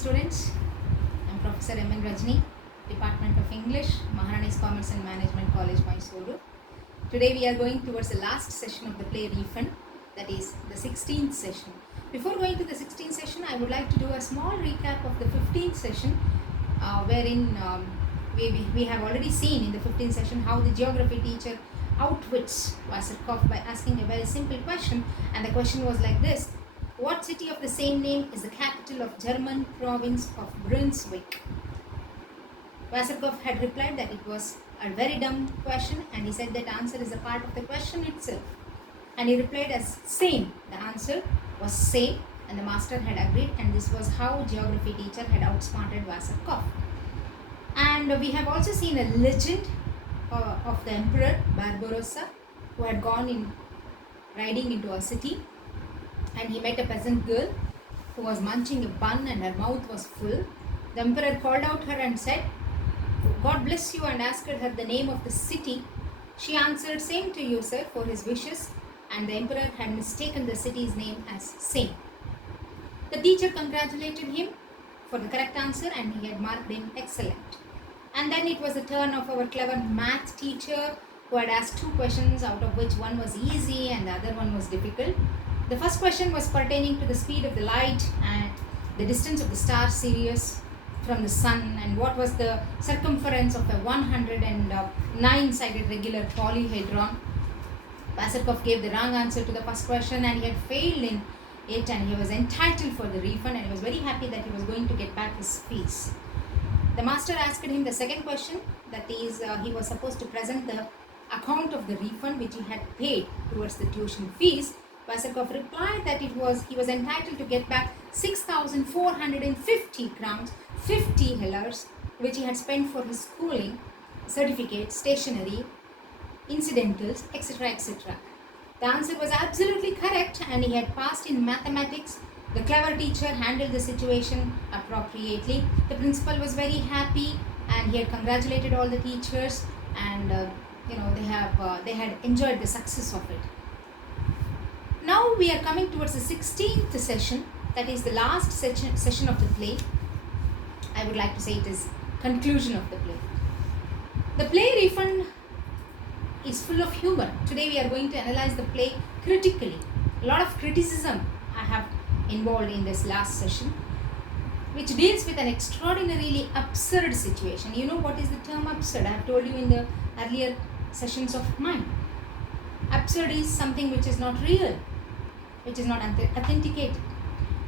students. I'm Professor M.N. Rajni, Department of English, Maharani's Commerce and Management College, Mysuru. Today we are going towards the last session of the play Refund, that is the 16th session. Before going to the 16th session, I would like to do a small recap of the 15th session, wherein we have already seen in the 15th session how the geography teacher outwits Wasserkopf by asking a very simple question, and the question was like this: what city of the same name is the capital of German province of Brunswick? Wasserkopf had replied that it was a very dumb question, and he said that answer is a part of the question itself. And he replied as same. The answer was same, and the master had agreed, and this was how geography teacher had outsmarted Wasserkopf. And we have also seen a legend of the emperor Barbarossa, who had gone in riding into a city, and he met a peasant girl who was munching a bun and her mouth was full. The emperor called out her and said, "God bless you," and asked her the name of the city. She answered, "Same to you, sir," for his wishes, and the emperor had mistaken the city's name as Same. The teacher congratulated him for the correct answer, and he had marked him excellent. And then it was the turn of our clever math teacher, who had asked two questions, out of which one was easy and the other one was difficult. The first question was pertaining to the speed of the light and the distance of the star Sirius from the sun, and what was the circumference of a 109-sided regular polyhedron. Wasserkopf gave the wrong answer to the first question, and he had failed in it, and he was entitled for the refund, and he was very happy that he was going to get back his fees. The master asked him the second question, that is, he was supposed to present the account of the refund which he had paid towards the tuition fees. Wasserkopf replied that he was entitled to get back 6,450 crowns, 50 hellers, which he had spent for his schooling, certificate, stationery, incidentals, etc., etc. The answer was absolutely correct, and he had passed in mathematics. The clever teacher handled the situation appropriately. The principal was very happy, and he had congratulated all the teachers, and they had enjoyed the success of it. Now we are coming towards the 16th session, that is the last session of the play. I would like to say it is conclusion of the play. The play Refund is full of humor. Today we are going to analyze the play critically. A lot of criticism I have involved in this last session, which deals with an extraordinarily absurd situation. You know what is the term absurd? I have told you in the earlier sessions of mine. Absurd is something which is not real, which is not authenticated.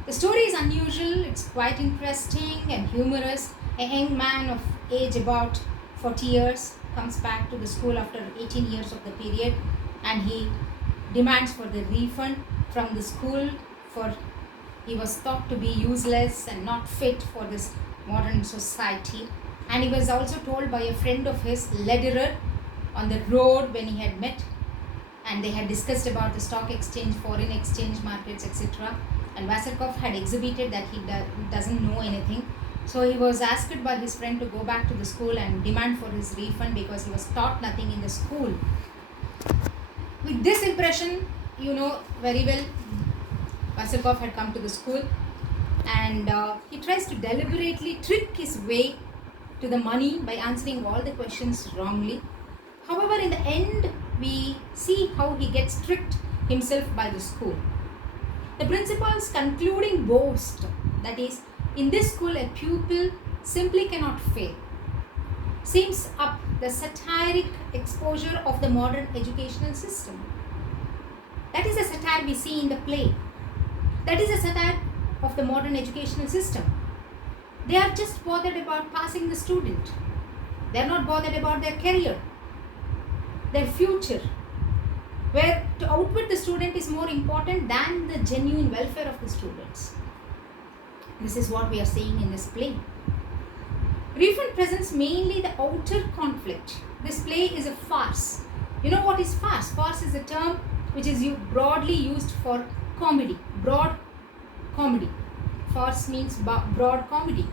The story is unusual, it's quite interesting and humorous. A young man of age about 40 years comes back to the school after 18 years of the period, and he demands for the refund from the school, for he was thought to be useless and not fit for this modern society. And he was also told by a friend of his, Lederer, on the road when he had met, and they had discussed about the stock exchange, foreign exchange markets, etc. And Wasserkopf had exhibited that he doesn't know anything. So he was asked by his friend to go back to the school and demand for his refund because he was taught nothing in the school. With this impression, you know very well, Wasserkopf had come to the school, and he tries to deliberately trick his way to the money by answering all the questions wrongly. However, in the end, we see how he gets tricked himself by the school. The principal's concluding boast, that is, in this school a pupil simply cannot fail, sums up the satiric exposure of the modern educational system. That is a satire we see in the play. That is a satire of the modern educational system. They are just bothered about passing the student. They are not bothered about their career, their future, where to outwit the student is more important than the genuine welfare of the students. This is what we are seeing in this play. Refund presents mainly the outer conflict. This play is a farce. You know what is farce? Farce is a term which is broadly used for comedy, broad comedy. Farce means broad comedy.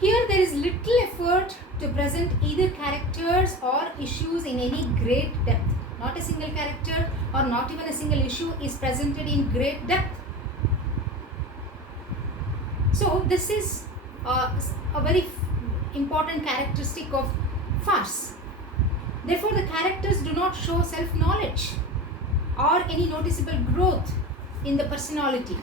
Here there is little effort to present either characters or issues in any great depth. Not a single character or not even a single issue is presented in great depth. So this is a very important characteristic of farce. Therefore, the characters do not show self-knowledge or any noticeable growth in the personality.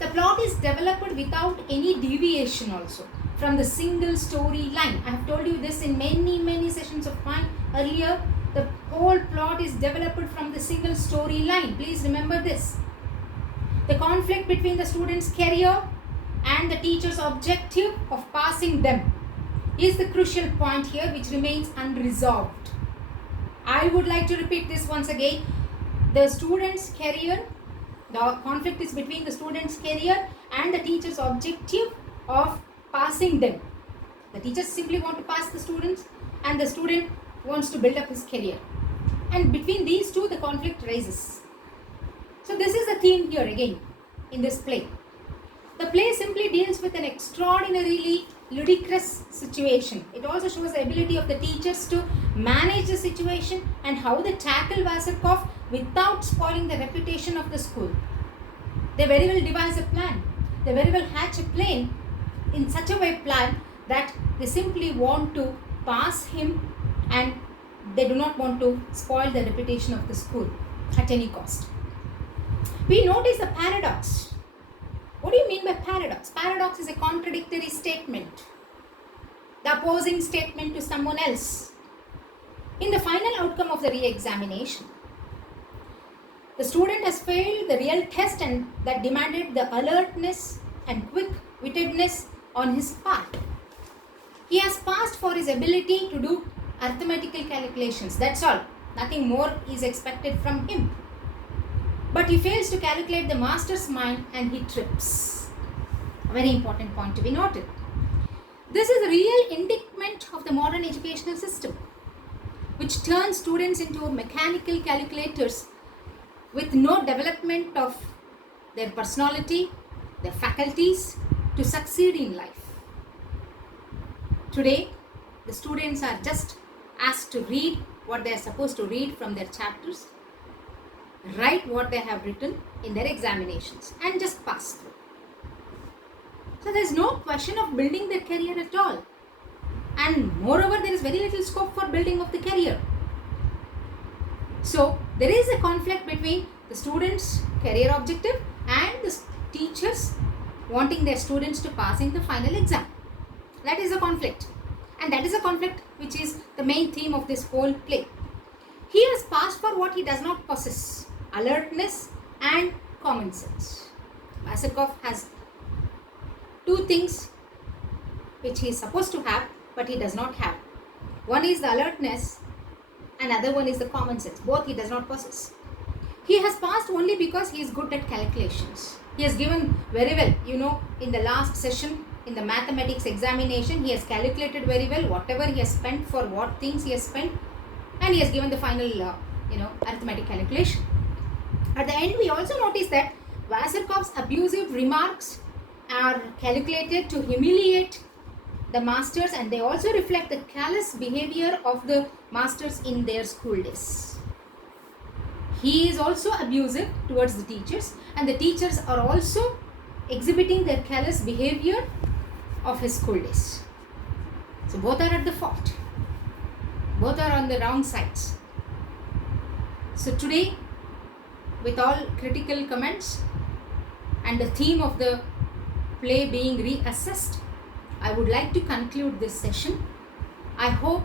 The plot is developed without any deviation also from the single story line. I have told you this in many sessions of mine earlier. The whole plot is developed from the single story line. Please remember this. The conflict between the student's career and the teacher's objective of passing them is the crucial point here, which remains unresolved. I would like to repeat this once again. The student's career, the conflict is between the student's career and the teacher's objective of passing them. The teachers simply want to pass the students, and the student wants to build up his career. And between these two, the conflict rises. So this is the theme here again in this play. The play simply deals with an extraordinarily ludicrous situation. It also shows the ability of the teachers to manage the situation and how they tackle Vaserkov without spoiling the reputation of the school. They very well devise a plan. They very well hatch a plan in such a way that they simply want to pass him, and they do not want to spoil the reputation of the school at any cost. We notice the paradox. What do you mean by paradox? Paradox is a contradictory statement, the opposing statement to someone else. In the final outcome of the re-examination, the student has failed the real test, and that demanded the alertness and quick-wittedness on his part. He has passed for his ability to do arithmetical calculations. That's all. Nothing more is expected from him. But he fails to calculate the master's mind, and he trips. A very important point to be noted. This is a real indictment of the modern educational system, which turns students into mechanical calculators with no development of their personality, their faculties to succeed in life. Today, the students are just asked to read what they are supposed to read from their chapters, write what they have written in their examinations, and just pass through. So there is no question of building their career at all. And moreover, there is very little scope for building of the career. So there is a conflict between the students' career objective and the teachers wanting their students to pass in the final exam. That is a conflict. And that is a conflict which is the main theme of this whole play. He has passed for what he does not possess: alertness and common sense. Vaserkov has two things which he is supposed to have, but he does not have. One is the alertness, and other one is the common sense. Both he does not possess. He has passed only because he is good at calculations. He has given very well. In the last session, in the mathematics examination, he has calculated very well whatever he has spent, for what things he has spent, and he has given the final, arithmetic calculation. At the end, we also notice that Vaserkov's abusive remarks are calculated to humiliate the masters, and they also reflect the callous behavior of the masters in their school days. He is also abusive towards the teachers, and the teachers are also exhibiting their callous behavior of his school days. So both are at the fault. Both are on the wrong sides. So today, with all critical comments and the theme of the play being reassessed, I would like to conclude this session. I hope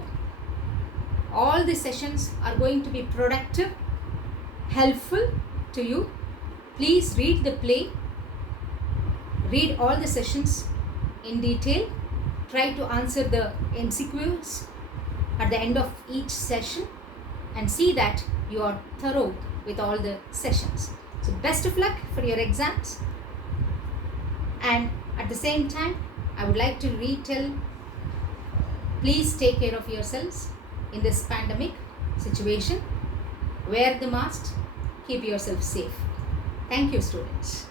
all the sessions are going to be productive, helpful to you. Please read the play, read all the sessions in detail, try to answer the MCQs at the end of each session, and see that you are thorough with all the sessions. So best of luck for your exams, and at the same time I would like to retell, please take care of yourselves in this pandemic situation. Wear the mask, keep yourself safe. Thank you, students.